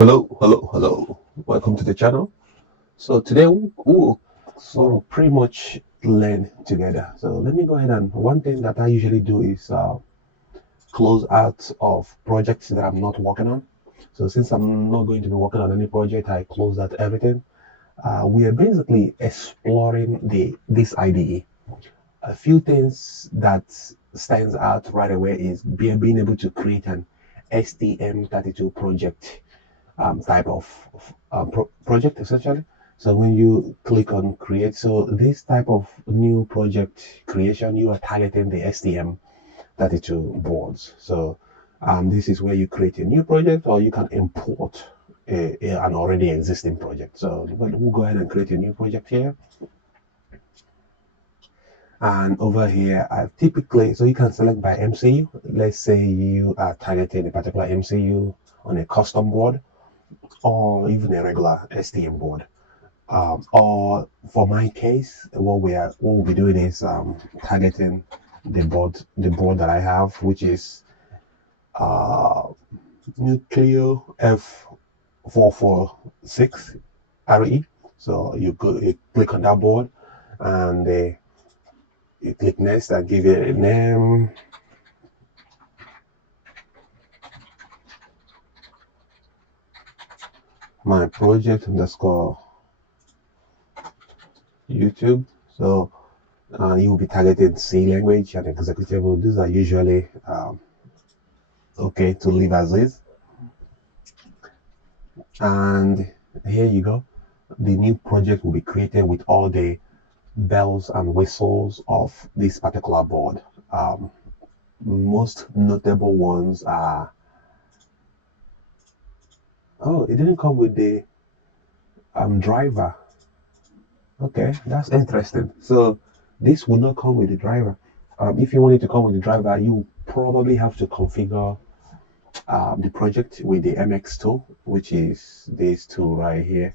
Hello. Welcome to the channel. So today we'll sort of pretty much learn together. So let me go ahead, and one thing that I usually do is close out of projects that I'm not working on. So since I'm not going to be working on any project, I close out everything. We are basically exploring this IDE. A few things that stands out right away is being able to create an STM32 project type of project essentially. So when you click on create, so this type of new project creation, you are targeting the STM32 boards. So this is where you create a new project, or you can import an already existing project. So we'll go ahead and create a new project here. And over here, I've typically, so you can select by MCU. Let's say you are targeting a particular MCU on a custom board, or even a regular STM board. Or for my case, what we'll be doing is targeting the board that I have, which is Nucleo F446 RE. So you click on that board, and you click next and give it a name. My project underscore YouTube. So you will be targeting C language and executable. These are usually okay to leave as is. And here you go. The new project will be created with all the bells and whistles of this particular board. Most notable ones are, oh, it didn't come with the driver. Okay, that's interesting. So this will not come with the driver. If you want it to come with the driver, you probably have to configure the project with the MX tool, which is this tool right here.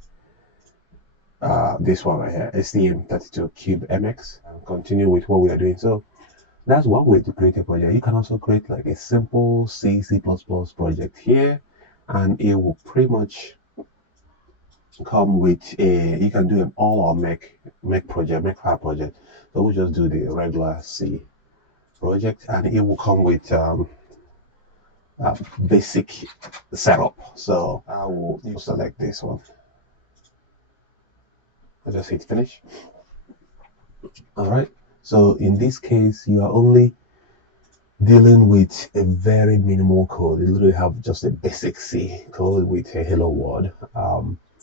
This one right here, STM32CubeMX. And continue with what we are doing. So that's one way to create a project. You can also create like a simple C project here, and it will pretty much come with you can do an all or make file project. So we'll just do the regular C project, and it will come with basic setup. So I will select this one. I'll just hit finish. All right. So in this case, you are only dealing with a very minimal code. You literally have just a basic C code with a hello world.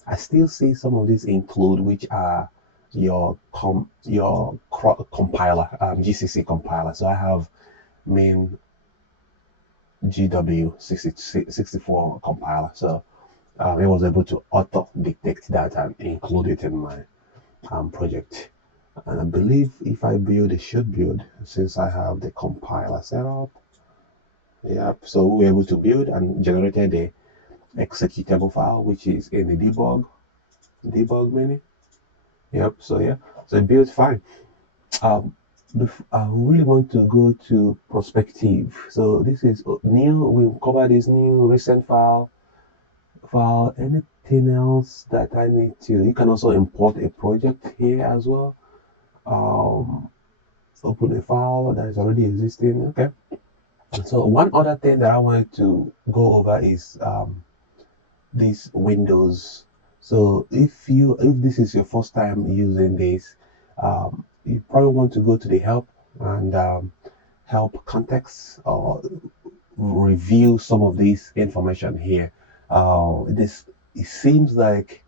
I still see some of these include, which are your compiler, GCC compiler. So I have main GW64 compiler. So it was able to auto detect that and include it in my project. And I believe if I build, it should build, since I have the compiler set up. Yep, so we were able to build and generated the executable file, which is in the debug menu. Yep, so yeah, so it built fine. I really want to go to perspective. So this is new. We've covered this new recent file. Anything else that I need to? You can also import a project here as well. Open a file that is already existing. Okay. So one other thing that I wanted to go over is these windows. So if this is your first time using this, you probably want to go to the help and help context, or review some of this information here. It seems like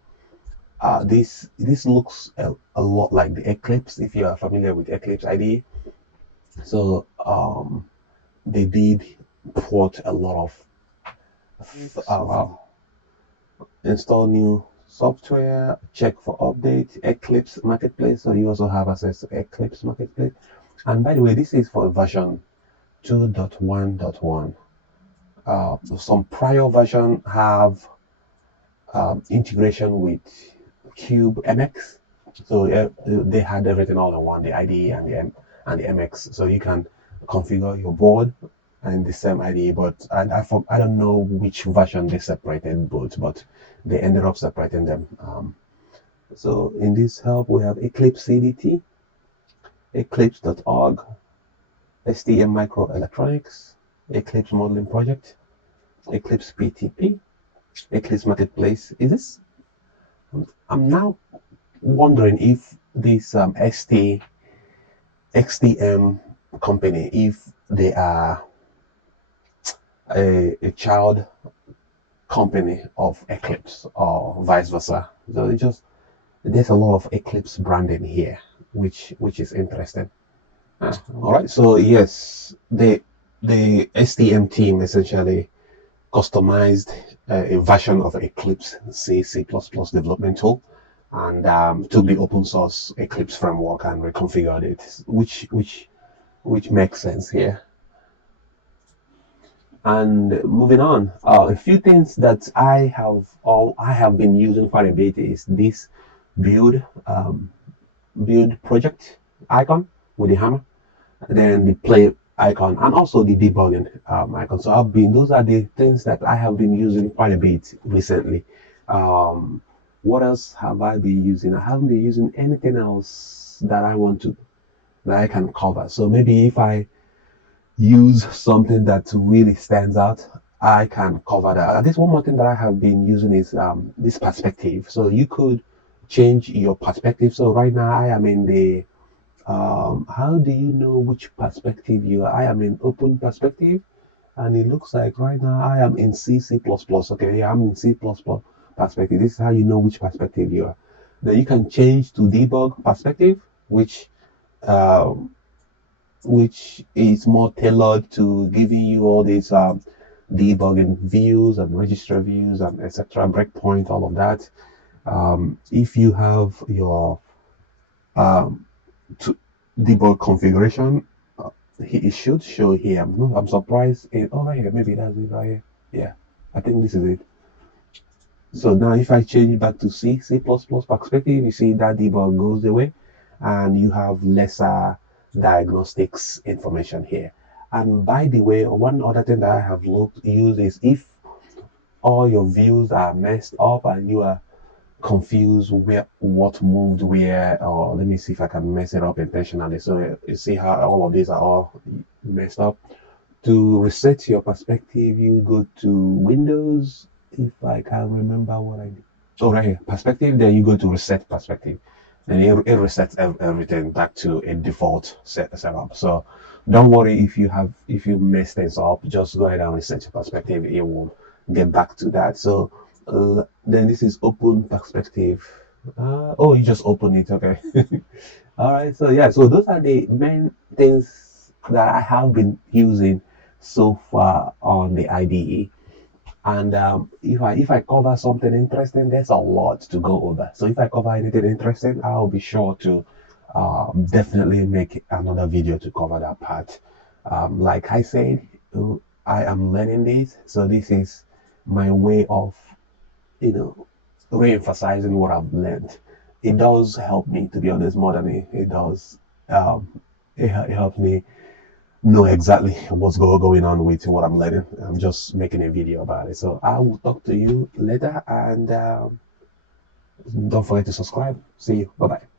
this looks a lot like the Eclipse, if you are familiar with Eclipse IDE. So they did port a lot of install new software, check for update, Eclipse Marketplace. So you also have access to Eclipse Marketplace. And by the way, this is for version 2.1.1. Some prior version have integration with CubeMX. So they had everything all in one, the IDE and the MX. So you can configure your board and the same IDE, but I don't know which version they separated both, but they ended up separating them. So in this help, we have Eclipse CDT, Eclipse.org, STM Microelectronics, Eclipse Modeling Project, Eclipse PTP, Eclipse Marketplace. Is this? I'm now wondering if this XTM company, if they are a child company of Eclipse or vice versa. So it just there's a lot of Eclipse branding here, which is interesting. All right, so yes, the STM team essentially customized a version of Eclipse C++ development tool, and took the open source Eclipse framework and reconfigured it, which makes sense here. And moving on, a few things that I have been using quite a bit is this build project icon with the hammer, then the play icon, and also the debugging icon. So those are the things that I have been using quite a bit recently. What else have I been using? I haven't been using anything else that I can cover. So maybe if I use something that really stands out, I can cover that. This one more thing that I have been using is this perspective. So you could change your perspective. So right now I am in the how do you know which perspective you are? I am in open perspective, and it looks like right now I am in C++. Okay, yeah, I'm in C++ perspective. This is how you know which perspective you are. Then you can change to debug perspective, which is more tailored to giving you all these debugging views and register views and etc. breakpoint, all of that. If you have your debug configuration, it should show here. I'm surprised. Right here, maybe that's it right here. Yeah, I think this is it. So now if I change back to C++ perspective, you see that debug goes away, and you have lesser diagnostics information here. And by the way, one other thing that I have used is if all your views are messed up and you are confused what moved where, or let me see if I can mess it up intentionally. So you see how all of these are all messed up. To reset your perspective, you go to Windows, if I can remember what I did. Oh, right here, perspective, then you go to reset perspective, and it resets everything back to a default setup. So don't worry if you mess things up, just go ahead and reset your perspective. It will get back to that. So then this is open perspective. Oh, you just open it. Okay. All right. So yeah, so those are the main things that I have been using so far on the IDE. And if I cover something interesting, there's a lot to go over. So if I cover anything interesting, I'll be sure to definitely make another video to cover that part. Like I said, I am learning this, so this is my way of, re-emphasizing what I've learned. It does help me, to be honest, more than it does. It helps me know exactly what's going on with what I'm learning. I'm just making a video about it. So I will talk to you later, and don't forget to subscribe. See you. Bye bye.